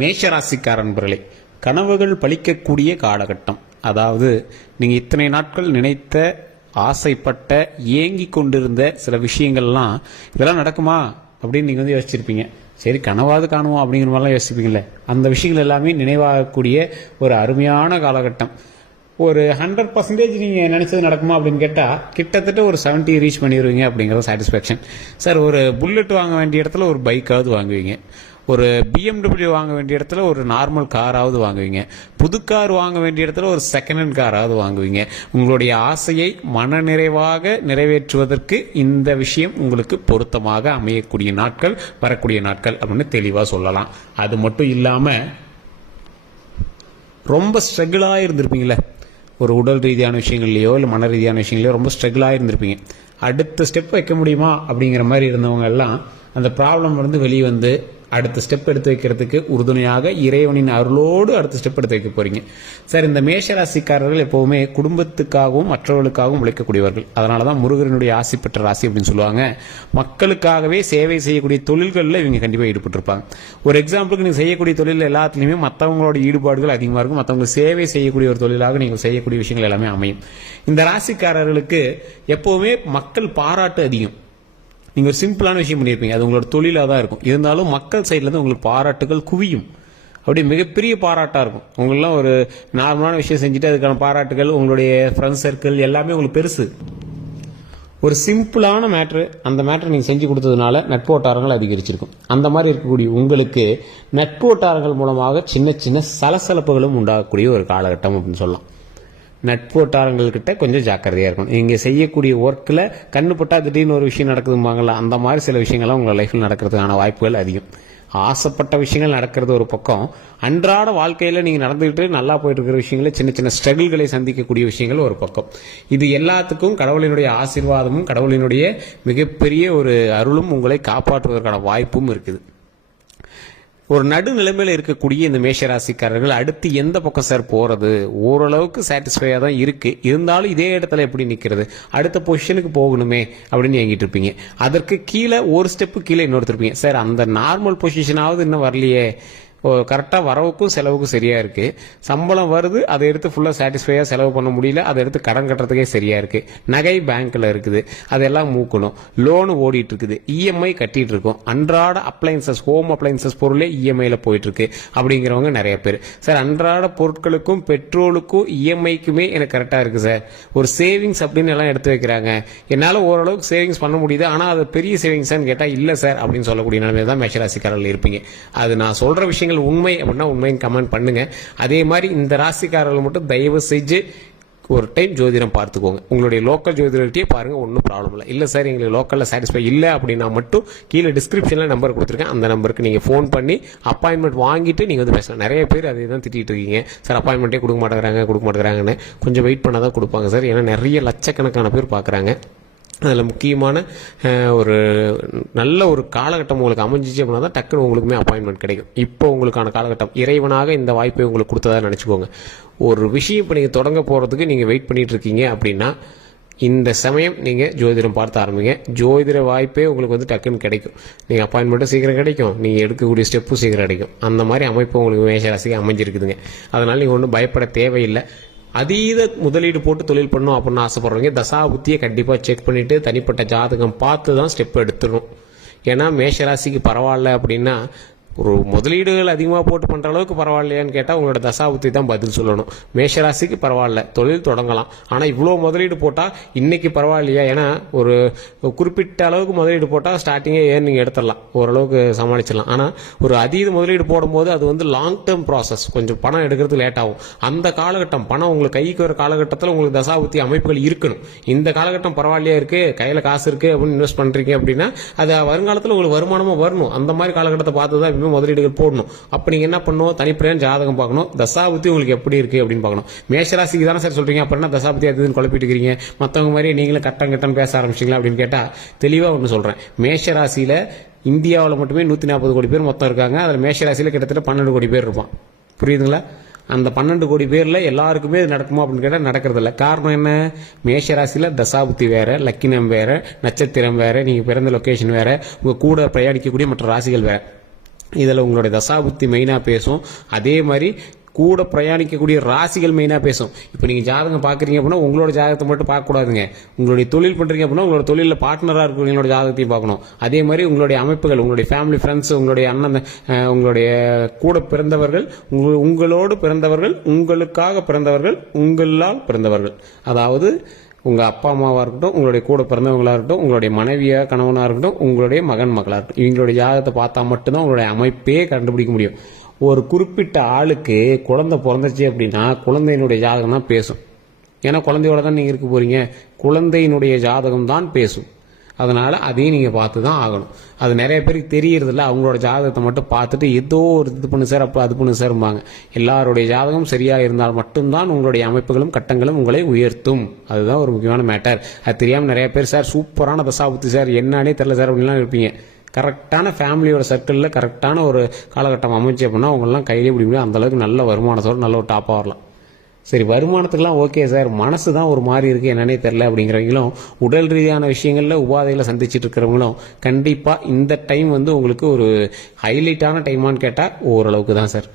மேஷராசிக்கார நண்பர்களே, கனவுகள் பலிக்கக்கூடிய காலகட்டம். அதாவது நீங்கள் இத்தனை நாட்கள் நினைத்த, ஆசைப்பட்ட, ஏங்கி கொண்டிருந்த சில விஷயங்கள்லாம் இதெல்லாம் நடக்குமா அப்படின்னு நீங்கள் யோசிச்சிருப்பீங்க. சரி, கனவாது காணுவோம் அப்படிங்கிற மாதிரிலாம் யோசிப்பீங்களே, அந்த விஷயங்கள் எல்லாமே நினைவாகக்கூடிய ஒரு அருமையான காலகட்டம். ஒரு 100% நீங்கள் நினைச்சது நடக்குமா அப்படின்னு கேட்டால் கிட்டத்தட்ட ஒரு 70 ரீச் பண்ணிடுவீங்க அப்படிங்கிற சாட்டிஸ்ஃபேக்ஷன். சார், ஒரு புல்லட் வாங்க வேண்டிய இடத்துல ஒரு பைக்காவது வாங்குவீங்க, ஒரு BMW வாங்க வேண்டிய இடத்துல ஒரு நார்மல் காராவது வாங்குவீங்க, புது கார் வாங்க வேண்டிய இடத்துல ஒரு செகண்ட் ஹேண்ட் காராவது வாங்குவீங்க. உங்களுடைய ஆசையை மனநிறைவாக நிறைவேற்றுவதற்கு இந்த விஷயம் உங்களுக்கு பொருத்தமாக அமையக்கூடிய நாட்கள், வரக்கூடிய நாட்கள் அப்படின்னு தெளிவாக சொல்லலாம். அது மட்டும் இல்லாமல் ரொம்ப ஸ்ட்ரகிளாக இருந்திருப்பீங்களே, ஒரு உடல் ரீதியான விஷயங்கள்லையோ இல்லை மன ரீதியான விஷயங்களையோ ரொம்ப ஸ்ட்ரகிளாக இருந்திருப்பீங்க. அடுத்த ஸ்டெப் வைக்க முடியுமா அப்படிங்கிற மாதிரி இருந்தவங்க எல்லாம் அந்த ப்ராப்ளம் வெளியே வந்து அடுத்த ஸ்டெப் எடுத்து வைக்கிறதுக்கு உறுதுணையாக இறைவனின் அருளோடு அடுத்த ஸ்டெப் எடுத்து வைக்க போறீங்க. சார், இந்த மேஷராசிக்காரர்கள் எப்பவுமே குடும்பத்துக்காகவும் மற்றவர்களுக்காகவும் உழைக்கக்கூடியவர்கள். அதனால தான் முருகனுடைய ஆசி பெற்ற ராசி அப்படின்னு சொல்லுவாங்க. மக்களுக்காகவே சேவை செய்யக்கூடிய தொழில்களில் இவங்க கண்டிப்பாக ஈடுபட்டிருப்பாங்க. ஒரு எக்ஸாம்பிளுக்கு, நீங்கள் செய்யக்கூடிய தொழில் எல்லாத்துலேயுமே மற்றவங்களோட ஈடுபாடுகள் அதிகமாக இருக்கும். மற்றவங்களுக்கு சேவை செய்யக்கூடிய ஒரு தொழிலாக நீங்கள் செய்யக்கூடிய விஷயங்கள் எல்லாமே அமையும். இந்த ராசிக்காரர்களுக்கு எப்பவுமே மக்கள் பாராட்டு அதிகம். நீங்கள் ஒரு சிம்பிளான விஷயம் பண்ணியிருப்பீங்க, அது உங்களோட தொழிலாக தான் இருக்கும். இருந்தாலும் மக்கள் சைட்லேருந்து உங்களுக்கு பாராட்டுகள் குவியும். அப்படி மிகப்பெரிய பாராட்டாக இருக்கும். உங்களெலாம் ஒரு நார்மலான விஷயம் செஞ்சுட்டு அதுக்கான பாராட்டுகள், உங்களுடைய ஃப்ரெண்ட்ஸ் சர்க்கிள் எல்லாமே உங்களுக்கு பெருசு. ஒரு சிம்பிளான மேட்ரு, அந்த மேட்ரு நீங்கள் செஞ்சு கொடுத்ததுனால நட்பு வட்டாரங்கள் அதிகரிச்சிருக்கும். அந்த மாதிரி இருக்கக்கூடிய உங்களுக்கு நட்பு வட்டாரங்கள் மூலமாக சின்ன சின்ன சலசலப்புகளும் உண்டாகக்கூடிய ஒரு காலகட்டம் அப்படின்னு சொல்லலாம். நட்பு வட்டாரங்கள்கிட்ட கொஞ்சம் ஜாக்கிரதையாக இருக்கணும். நீங்கள் செய்யக்கூடிய ஒர்க்கில் கண்ணு பட்டா திடீர்னு ஒரு விஷயம் நடக்குதும்பாங்களா, அந்த மாதிரி சில விஷயங்கள்லாம் உங்கள் லைஃப்பில் நடக்கிறதுக்கான வாய்ப்புகள் அதிகம். ஆசைப்பட்ட விஷயங்கள் நடக்கிறது ஒரு பக்கம், அன்றாட வாழ்க்கையில் நீங்கள் நடந்துக்கிட்டு நல்லா போயிட்டு இருக்கிற விஷயங்கள சின்ன சின்ன ஸ்ட்ரகிள்களை சந்திக்கக்கூடிய விஷயங்கள் ஒரு பக்கம். இது எல்லாத்துக்கும் கடவுளினுடைய ஆசீர்வாதமும் கடவுளினுடைய மிகப்பெரிய ஒரு அருளும் உங்களை காப்பாற்றுவதற்கான வாய்ப்பும் இருக்குது. ஒரு நடுநிலைமையில் இருக்கக்கூடிய இந்த மேஷராசிக்காரர்கள் அடுத்து எந்த பக்கம் சார் போகிறது, ஓரளவுக்கு சாட்டிஸ்ஃபையாக தான் இருக்குது, இருந்தாலும் இதே இடத்துல எப்படி நிற்கிறது, அடுத்த பொசிஷனுக்கு போகணுமே அப்படின்னு ஏங்கிட்டு இருப்பீங்க. அதற்கு கீழே ஒரு ஸ்டெப்பு கீழே இன்னொருத்திருப்பீங்க. சார், அந்த நார்மல் பொசிஷனாவது இன்னும் வரலையே, கரெக்டாக வரவுக்கும் செலவுக்கும் சரியாக இருக்குது, சம்பளம் வருது, அதை எடுத்து ஃபுல்லாக சாட்டிஸ்ஃபையாக செலவு பண்ண முடியல, அதை எடுத்து கடன் கட்டுறதுக்கே சரியாக இருக்குது, நகை பேங்க்கில் இருக்குது, அதெல்லாம் மூக்கணும், லோனு ஓடிட்டு இருக்குது, இஎம்ஐ கட்டிகிட்டு இருக்கோம், அன்றாட அப்ளைன்சஸ், ஹோம் அப்ளைன்சஸ் பொருளே இஎம்ஐயில் போயிட்டுருக்கு அப்படிங்கிறவங்க நிறைய பேர். சார், அன்றாட பொருட்களுக்கும் பெட்ரோலுக்கும் இஎம்ஐக்குமே எனக்கு கரெக்டாக இருக்குது சார், ஒரு சேவிங்ஸ் அப்படின்னு எல்லாம் எடுத்து வைக்கிறாங்க, என்னால் ஓரளவுக்கு சேவிங்ஸ் பண்ண முடியுது, ஆனால் அது பெரிய சேவிங்ஸான்னு கேட்டால் இல்லை சார் அப்படின்னு சொல்லக்கூடிய நிலைமையில தான் மேஷராசிக்காரர்கள் இருப்பீங்க. அது நான் சொல்கிற விஷயம் உண்மை அப்படின்னா உண்மைன்னு கமெண்ட் பண்ணுங்க. அதே மாதிரி இந்த ராசிக்காரர்கள் மட்டும் தயவு செஞ்சு ஒரு டைம் ஜோதிடம் பார்த்துக்கோங்க. உங்களுடைய லோக்கல் ஜோதிடர்கிட்டயே பாருங்க, ஒன்றும் ப்ராப்ளம் இல்லை. இல்லை சார், எங்களுக்கு லோக்கலில் சாட்டிஸ்ஃபை இல்லை அப்படின்னா மட்டும் கீழே டிஸ்கிரிப்ஷனில் நம்பர் கொடுத்துருக்கேன், அந்த நம்பருக்கு நீங்கள் ஃபோன் பண்ணி அப்பாயின்மெண்ட் வாங்கிட்டு நீங்கள் பேசலாம். நிறைய பேர் அதை தான் திட்டிகிட்டு இருக்கீங்க, சார் அப்பாயின்மெண்ட்டே கொடுக்க மாட்டேங்கிறாங்கன்னு. கொஞ்சம் வெயிட் பண்ணால் தான் கொடுப்பாங்க சார், ஏன்னா நிறைய லட்சக்கணக்கான பேர் பார்க்குறாங்க. அதில் முக்கியமான ஒரு நல்ல ஒரு காலகட்டம் உங்களுக்கு அமைஞ்சிச்சு அப்படின்னா தான் டக்குன்னு உங்களுக்குமே அப்பாயின்மெண்ட் கிடைக்கும். இப்போ உங்களுக்கான காலகட்டம், இறைவனாக இந்த வாய்ப்பை உங்களுக்கு கொடுத்ததா நினச்சிக்கோங்க. ஒரு விஷயம் இப்போ நீங்கள் தொடங்க போகிறதுக்கு நீங்கள் வெயிட் பண்ணிட்டு இருக்கீங்க அப்படின்னா இந்த சமயம் நீங்கள் ஜோதிடம் பார்த்து ஆரம்பிங்க. ஜோதிட வாய்ப்பே உங்களுக்கு டக்குன்னு கிடைக்கும். நீங்கள் அப்பாயின்மெண்ட்டும் சீக்கிரம் கிடைக்கும், நீங்கள் எடுக்கக்கூடிய ஸ்டெப்பும் சீக்கிரம் கிடைக்கும். அந்த மாதிரி அமைப்பு உங்களுக்கு மேஷராசிக்கு அமைஞ்சிருக்குதுங்க. அதனால் நீங்கள் ஒன்றும் பயப்பட தேவையில்லை. அதீத முதலீடு போட்டு தொழில் பண்ணணும் அப்படின்னு ஆசைப்படுறவங்க தசா புத்தியை கண்டிப்பாக செக் பண்ணிவிட்டு தனிப்பட்ட ஜாதகம் பார்த்து தான் ஸ்டெப் எடுத்துடணும். ஏன்னா மேஷராசிக்கு பரவாயில்ல அப்படின்னா, ஒரு முதலீடுகள் அதிகமாக போட்டு பண்ணுற அளவுக்கு பரவாயில்லையான்னு கேட்டால் உங்களோட தசாபுத்தி தான் பதில் சொல்லணும். மேஷராசிக்கு பரவாயில்ல, தொழில் தொடங்கலாம், ஆனால் இவ்வளோ முதலீடு போட்டால் இன்னைக்கு பரவாயில்லையா, ஏன்னா ஒரு குறிப்பிட்ட அளவுக்கு முதலீடு போட்டால் ஸ்டார்டிங்கே நீங்கள் எடுத்துடலாம், ஓரளவுக்கு சமாளிச்சிடலாம். ஆனால் ஒரு அதீத முதலீடு போடும்போது அது லாங் டேர்ம் ப்ராசஸ், கொஞ்சம் பணம் எடுக்கிறது லேட் ஆகும். அந்த காலகட்டம் பணம் உங்களுக்கு கைக்கு வர காலகட்டத்தில் உங்களுக்கு தசாபுத்தி அமைப்புகள் இருக்கணும். இந்த காலகட்டம் பரவாயில்லையா இருக்குது, கையில் காசு இருக்குது அப்படின்னு இன்வெஸ்ட் பண்ணுறீங்க அப்படின்னா அது வருங்காலத்தில் உங்களுக்கு வருமானமாக வரணும். அந்த மாதிரி காலகட்டத்தை பார்த்து தான் முதலீடுகள் போடணும். அப்ப நீங்க என்ன பண்ணணும், தனிப்படையான ஜாதகம் பார்க்கணும், தசாபுத்தி உங்களுக்கு எப்படி இருக்கு அப்படின்னு பார்க்கணும். மேஷராசிக்கு தானே சார் சொல்றீங்க, அப்படின்னா தசாபுத்தி அதுன்னு குழப்பிட்டு இருக்கீங்க, மற்றவங்க மாதிரி நீங்களும் கட்டம் பேச ஆரம்பிச்சிங்களா அப்படின்னு கேட்டா தெளிவா ஒன்று சொல்றேன். மேஷராசியில இந்தியாவில் மட்டுமே 140 கோடி பேர் மொத்தம் இருக்காங்க. அதில் மேஷராசியில கிட்டத்தட்ட 12 கோடி பேர் இருப்பான். புரியுதுங்களா? அந்த 12 கோடி பேர்ல எல்லாருக்குமே இது நடக்குமா அப்படின்னு கேட்டால் நடக்கிறது இல்லை. காரணம் என்ன, மேஷராசியில் தசாபுத்தி வேற, லக்கினம் வேற, நட்சத்திரம் வேற, நீங்க பிறந்த லொகேஷன் வேற, உங்க கூட பிரயாணிக்கக்கூடிய மற்ற ராசிகள் வேற. இதில் உங்களுடைய தசாபுத்தி மெயினாக பேசும். அதே மாதிரி கூட பிரயாணிக்கக்கூடிய ராசிகள் மெயினாக பேசும். இப்போ நீங்கள் ஜாதகம் பார்க்குறீங்க அப்படின்னா உங்களோட ஜாதகத்தை மட்டும் பார்க்கக்கூடாதுங்க. உங்களுடைய தொழில் பண்ணுறீங்க அப்படின்னா உங்களோட தொழிலில் பார்ட்னராக இருக்கிறவங்களோட ஜாதகத்தையும் பார்க்கணும். அதே மாதிரி உங்களுடைய அமைப்புகள், உங்களுடைய ஃபேமிலி, ஃப்ரெண்ட்ஸ், உங்களுடைய அண்ணன், உங்களுடைய கூட பிறந்தவர்கள், உங்களோடு பிறந்தவர்கள், உங்களுக்காக பிறந்தவர்கள், உங்களால் பிறந்தவர்கள், அதாவது உங்கள் அப்பா அம்மாவாக இருக்கட்டும், உங்களுடைய கூட பிறந்தவங்களாக இருக்கட்டும், உங்களுடைய மனைவியாக கணவனாக இருக்கட்டும், உங்களுடைய மகன் மகளாக இருக்கட்டும், இவங்களுடைய ஜாதகத்தை பார்த்தா மட்டும்தான் உங்களுடைய அமைப்பே கண்டுபிடிக்க முடியும். ஒரு குறிப்பிட்ட ஆளுக்கு குழந்தை பிறந்துச்சு அப்படின்னா குழந்தையினுடைய ஜாதகம் தான் பேசும். ஏன்னா குழந்தையோட தான் நீங்கள் இருக்க போகிறீங்க. குழந்தையினுடைய ஜாதகம் தான் பேசும். அதனால் அதையும் நீங்கள் பார்த்து தான் ஆகணும். அது நிறைய பேருக்கு தெரியறதில்ல. அவங்களோட ஜாதகத்தை மட்டும் பார்த்துட்டு ஏதோ ஒரு இது பண்ணு சார், அப்போ அது பண்ணு சார்பாங்க. எல்லாருடைய ஜாதகம் சரியாக இருந்தால் மட்டும்தான் உங்களுடைய அமைப்புகளும் கட்டங்களும் உங்களை உயர்த்தும். அதுதான் ஒரு முக்கியமான மேட்டர். அது தெரியாமல் நிறைய பேர் சார் சூப்பரான தசாபுத்தி சார் என்னன்னே தெரியல சார் அப்படின்லாம் இருப்பீங்க. கரெக்டான ஃபேமிலியோட சர்க்கிளில் கரெக்டான ஒரு காலகட்டம் அமைச்சு அப்படின்னா அவங்களாம் கையிலே பிடிக்க முடியும். அந்தளவுக்கு நல்ல வருமானத்தோடு நல்ல ஒரு டாப்பாக வரலாம். சரி, வருமானத்துக்குலாம் ஓகே சார், மனசு தான் ஒரு மாதிரி இருக்குது என்னன்னே தெரில அப்படிங்கிறவங்களும், உடல் ரீதியான விஷயங்களில் உபாதைகளை சந்திச்சுட்டு இருக்கிறவங்களும் கண்டிப்பாக இந்த டைம் உங்களுக்கு ஒரு ஹைலைட்டான டைமான்னு கேட்டால் ஓரளவுக்கு தான் சார்.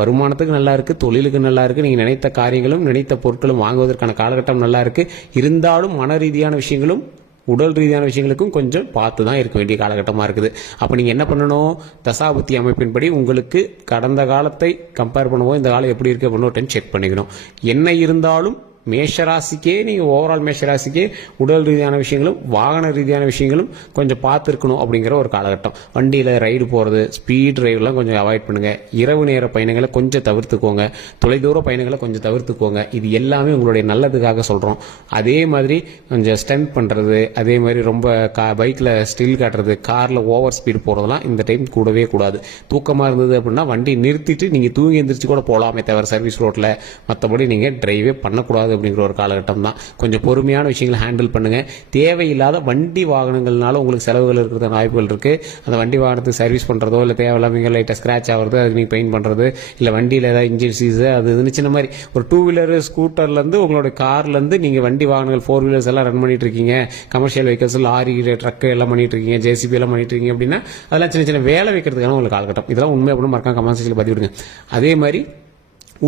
வருமானத்துக்கு நல்லா இருக்குது, தொழிலுக்கு நல்லா இருக்குது, நீங்கள் நினைத்த காரியங்களும் நினைத்த பொருட்களும் வாங்குவதற்கான காலகட்டம் நல்லா இருக்குது. இருந்தாலும் மன ரீதியான விஷயங்களும் உடல் ரீதியான விஷயங்களுக்கும் கொஞ்சம் பார்த்து தான் இருக்க வேண்டிய காலகட்டமாக இருக்குது. அப்போ நீங்கள் என்ன பண்ணணும், தசாபுத்தி அமைப்பின்படி உங்களுக்கு கடந்த காலத்தை கம்பேர் பண்ணுவோம், இந்த காலம் எப்படி இருக்குது அப்படின்னு ஒரு டைம் செக் பண்ணிக்கணும். என்ன இருந்தாலும் மேஷராசிக்கே நீங்கள் ஓவரால் மேஷராசிக்கே உடல் ரீதியான விஷயங்களும் வாகன ரீதியான விஷயங்களும் கொஞ்சம் பார்த்துருக்கணும் அப்படிங்கிற ஒரு காலகட்டம். வண்டியில் ரைடு போகிறது, ஸ்பீட் ரைடெலாம் கொஞ்சம் அவாய்ட் பண்ணுங்கள். இரவு நேர பயணங்களை கொஞ்சம் தவிர்த்துக்கோங்க. தொலைதூர பயணங்களை கொஞ்சம் தவிர்த்துக்கோங்க. இது எல்லாமே உங்களுடைய நல்லதுக்காக சொல்கிறோம். அதே மாதிரி கொஞ்சம் ஸ்டண்ட் பண்ணுறது, அதே மாதிரி ரொம்ப பைக்கில் ஸ்டில் காட்டுறது, காரில் ஓவர் ஸ்பீடு போகிறதெல்லாம் இந்த டைம் கூடவே கூடாது. தூக்கமாக இருந்தது அப்படின்னா வண்டி நிறுத்திட்டு நீங்கள் தூங்கி எந்திரிச்சு கூட போகலாமே தவிர சர்வீஸ் ரோட்டில், மற்றபடி நீங்கள் டிரைவே பண்ணக்கூடாது அப்படிங்கிற ஒரு காலகட்டம் தான். கொஞ்சம் பொறுமையான விஷயங்களை ஹேண்டில் பண்ணுங்க. தேவையில்லாத வண்டி வாகனங்கள்னால உங்களுக்கு செலவுகள் இருக்கிற வாய்ப்புகள் இருக்கு. அந்த வண்டி வாகனத்துக்கு சர்வீஸ் பண்றதோ இல்லை தேவையில்லாம லைட்டாக ஸ்கிராச் ஆகிறது, அது நீங்கள் பெயிண்ட் பண்றது, இல்லை வண்டியில் ஏதாவது இன்ஜின் சீஸ் அது சின்ன மாதிரி ஒரு 2 வீலர் ஸ்கூட்டர்லேருந்து உங்களுடைய கார்லேருந்து நீங்கள் வண்டி வாகனங்கள் 4 வீலர்ஸ் எல்லாம் ரன் பண்ணிட்டு இருக்கீங்க, கமர்ஷியல் வெஹிக்கல்ஸ், லாரி, ட்ரக் எல்லாம் பண்ணிட்டு இருக்கீங்க, ஜேசிபி எல்லாம் பண்ணிட்டு இருக்கீங்க அப்படின்னா அதெல்லாம் சின்ன சின்ன வேலை வைக்கிறதுக்கான உங்களுக்கு காலகட்டம். இதெல்லாம் உண்மை அப்படின்னு மறக்காம கமெண்ட் செக்ஷன்ல பதிவு விடுங்க. அதே மாதிரி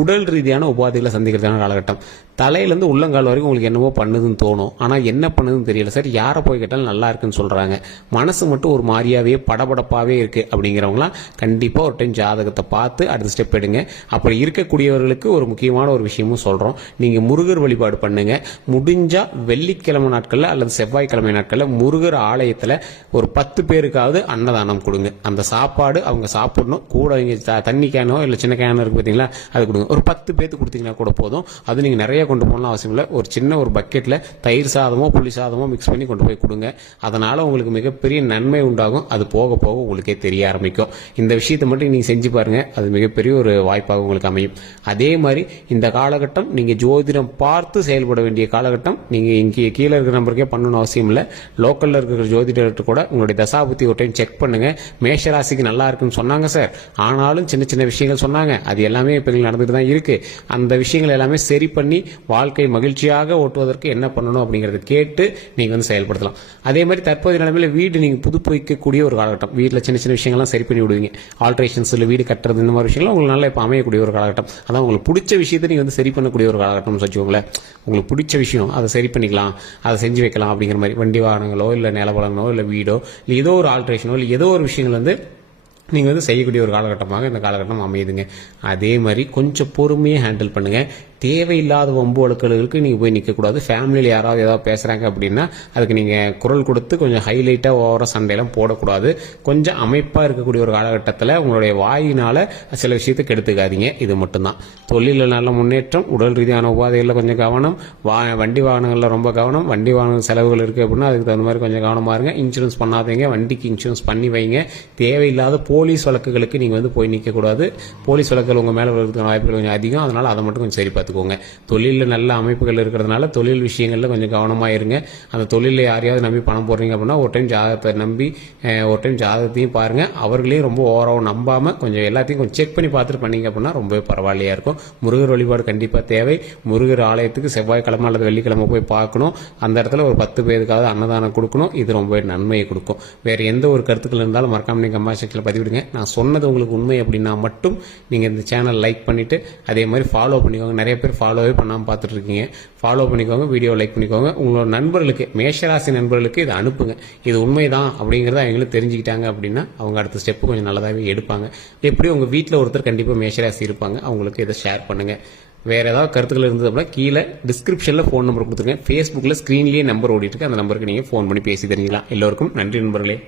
உடல் ரீதியான உபாதைகளை சந்திக்கிறதான காலகட்டம். தலையிலேருந்து உள்ளங்கால் வரைக்கும் உங்களுக்கு என்னவோ பண்ணுதுன்னு தோணும். ஆனால் என்ன பண்ணுதுன்னு தெரியல சார். யாரை போய் கேட்டாலும் நல்லா இருக்குன்னு சொல்கிறாங்க. மனசு மட்டும் ஒரு மாதிரியாவே படபடப்பாகவே இருக்குது அப்படிங்கிறவங்களாம் கண்டிப்பாக ஒரு டைம் ஜாதகத்தை பார்த்து அடுத்த ஸ்டெப் எடுங்க. அப்படி இருக்கக்கூடியவர்களுக்கு ஒரு முக்கியமான ஒரு விஷயமும் சொல்கிறோம். நீங்கள் முருகர் வழிபாடு பண்ணுங்கள். முடிஞ்சால் வெள்ளிக்கிழமை நாட்களில் அல்லது செவ்வாய்க்கிழமை நாட்களில் முருகர் ஆலயத்தில் ஒரு 10 பேருக்காவது அன்னதானம் கொடுங்க. அந்த சாப்பாடு அவங்க சாப்பிடணும். கூட இங்கே தண்ணி கேனோ இல்லை சின்ன கேனோ இருக்குது பார்த்தீங்களா, அது கொடுங்க. ஒரு 10 பேருக்கு கொடுத்தீங்கன்னா கூட போதும். அது நீங்கள் நிறைய கொண்டு போகலாம் அவசியம் இல்லை. ஒரு சின்ன ஒரு பக்கெட்டில் தயிர் சாதமோ புளி சாதமோ மிக்ஸ் பண்ணி கொண்டு போய் கொடுங்க. அதனால் உங்களுக்கு மிகப்பெரிய நன்மை உண்டாகும். அது போக போக உங்களுக்கே தெரிய ஆரம்பிக்கும். இந்த விஷயத்தை மட்டும் நீங்கள் செஞ்சு பாருங்கள். அது மிகப்பெரிய ஒரு வாய்ப்பாக உங்களுக்கு அமையும். அதே மாதிரி இந்த காலகட்டம் நீங்கள் ஜோதிடம் பார்த்து செயல்பட வேண்டிய காலகட்டம். நீங்கள் இங்கே கீழே இருக்கிற நம்பருக்கே பண்ணணும்னு அவசியம் இல்லை. லோக்கலில் இருக்கிற ஜோதிடர்கிட்ட கூட உங்களுடைய தசாபுத்தி ஒரு டைம் செக் பண்ணுங்க. மேஷராசிக்கு நல்லா இருக்குன்னு சொன்னாங்க சார், ஆனாலும் சின்ன சின்ன விஷயங்கள் சொன்னாங்க. அது எல்லாமே இப்போ நடந்துட்டு தான் இருக்கு. அந்த விஷயங்கள் எல்லாமே சரி பண்ணி வாழ்க்கை மகிழ்ச்சியாக ஓட்டுவதற்கு என்ன பண்ணணும் அப்படிங்கறத கேட்டு நீங்க செயல்படுத்தலாம். அதே மாதிரி தற்போதைய நிலைமையில வீடு நீங்க புதுப்பிக்கக்கூடிய ஒரு காலகட்டம். வீட்டில் சின்ன சின்ன விஷயங்கள்லாம் சரி பண்ணி விடுவீங்க. ஆல்ட்ரேஷன்ஸ் இல்லை வீடு கட்டுறது இந்த மாதிரி விஷயங்கள் உங்களுக்கு நல்லா இப்போ அமையக்கூடிய ஒரு காலகட்டம். அதான் உங்களுக்கு பிடிச்ச விஷயத்தை நீங்க சரி பண்ணக்கூடிய ஒரு காலகட்டம் வச்சுக்கோங்களேன். உங்களுக்கு பிடிச்ச விஷயம் அதை சரி பண்ணிக்கலாம், அதை செஞ்சு வைக்கலாம் அப்படிங்கிற மாதிரி வண்டி வாகனங்களோ இல்லை நிலவளங்களோ இல்லை வீடோ இல்லை ஏதோ ஒரு ஆல்ட்ரேஷனோ இல்லை ஏதோ ஒரு விஷயங்கள் நீங்கள் செய்யக்கூடிய ஒரு காலகட்டமாக இந்த காலகட்டம் அமையுதுங்க. அதே மாதிரி கொஞ்சம் பொறுமையாக ஹேண்டில் பண்ணுங்கள். தேவையில்லாத வம்பு வழக்குகளுக்கு நீங்கள் போய் நிற்கக்கூடாது. ஃபேமிலியில் யாராவது ஏதாவது பேசுகிறாங்க அப்படின்னா அதுக்கு நீங்கள் குரல் கொடுத்து கொஞ்சம் ஹைலைட்டாக ஓவர சண்டையெல்லாம் போடக்கூடாது. கொஞ்சம் அமைப்பாக இருக்கக்கூடிய ஒரு காலகட்டத்தில் உங்களுடைய வாயினால் சில விஷயத்தை கெடுத்துக்காதீங்க. இது மட்டும்தான். தொழிலில் நல்ல முன்னேற்றம், உடல் ரீதியான உபாதைகளில் கொஞ்சம் கவனம், வண்டி வாகனங்களில் ரொம்ப கவனம். வண்டி வாகன செலவுகள் இருக்குது அப்படின்னா அதுக்கு தகுந்த மாதிரி கொஞ்சம் கவனமாக இருங்க. இன்சூரன்ஸ் பண்ணாதீங்க, வண்டிக்கு இன்சூரன்ஸ் பண்ணி வைங்க. தேவையில்லாத போலீஸ் வழக்குகளுக்கு நீங்கள் போய் நிற்கக்கூடாது. போலீஸ் வழக்குகள் உங்கள் மேலே வருவதற்கான வாய்ப்புகள் கொஞ்சம் அதிகம். அதனால் அதை மட்டும் கொஞ்சம் சரி பார்த்து பார்த்துக்கோங்க. தொழிலில் நல்ல அமைப்புகள் இருக்கிறதுனால தொழில் விஷயங்களில் கொஞ்சம் கவனமாக இருங்க. அந்த தொழிலில் யாரையாவது நம்பி பணம் போடுறீங்க அப்படின்னா ஒரு டைம் ஜாதகத்தை நம்பி ஒரு டைம் ஜாதகத்தையும் பாருங்கள். அவர்களையும் ரொம்ப ஓவராக நம்பாமல் கொஞ்சம் எல்லாத்தையும் கொஞ்சம் செக் பண்ணி பார்த்துட்டு பண்ணீங்க அப்படின்னா ரொம்பவே பரவாயில்லையாக இருக்கும். முருகர் வழிபாடு கண்டிப்பாக தேவை. முருகர் ஆலயத்துக்கு செவ்வாய்க்கிழமை அல்லது வெள்ளிக்கிழமை போய் பார்க்கணும். அந்த இடத்துல ஒரு 10 பேருக்காவது அன்னதானம் கொடுக்கணும். இது ரொம்பவே நன்மையை கொடுக்கும். வேறு எந்த ஒரு கருத்துக்கள் இருந்தாலும் மறக்காம நீங்கள் கமெண்ட் செக்ஷனில் பதிவிடுங்க. நான் சொன்னது உங்களுக்கு உண்மை அப்படின்னா மட்டும் நீங்கள் இந்த சேனல் லைக் பண்ணிவிட்டு அதே மாதிரி ஃபாலோ பண்ணிக்கோங்க. நிறைய பேர் ஃபாலோவே பண்ணாமல் பார்த்துட்டு இருக்கீங்க. ஃபாலோ பண்ணிக்கோங்க, வீடியோ லைக் பண்ணிக்கோங்க. உங்களோட நண்பர்களுக்கு, மேஷராசி நண்பர்களுக்கு இதை அனுப்புங்க. இது உண்மைதான் அப்படிங்கிறத அவங்களும் தெரிஞ்சுக்கிட்டாங்க அப்படின்னா அவங்க அடுத்த ஸ்டெப்பு கொஞ்சம் நல்லதாகவே எடுப்பாங்க. எப்படி உங்கள் வீட்டில் ஒருத்தர் கண்டிப்பாக மேஷராசி இருப்பாங்க, அவங்களுக்கு இதை ஷேர் பண்ணுங்கள். வேறு ஏதாவது கருத்துக்கள் இருந்தது அப்படின்னா கீழே டிஸ்கிரிப்ஷனில் ஃபோன் நம்பர் கொடுத்துருங்க. ஃபேஸ்புக்கில் ஸ்க்ரீன்லேயே நம்பர் ஓடிட்டு இருக்கு. அந்த நம்பருக்கு நீங்கள் ஃபோன் பண்ணி பேசி தெரிஞ்சுக்கலாம். எல்லோருக்கும் நன்றி நண்பர்களே.